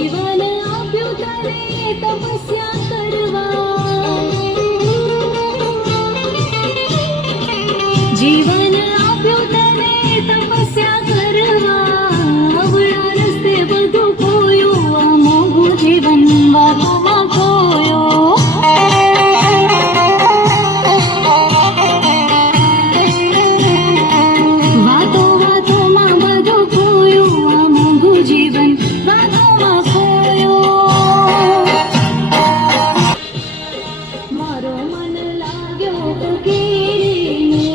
જીવન આપ્યું તને તપસ્યા કરવા, જીવન આપ્યું તને તપસ્યા કરવા, અવળા રસ્તે બધું ખોયું, આ મોંઘું જીવન વાતોમાં ખોયો. વાતો વાતોમાં બધું ખોયું, આ મોંઘું જીવન વાતોમાં ખોયો. મારો મન લાગ્યો ફકીરીને,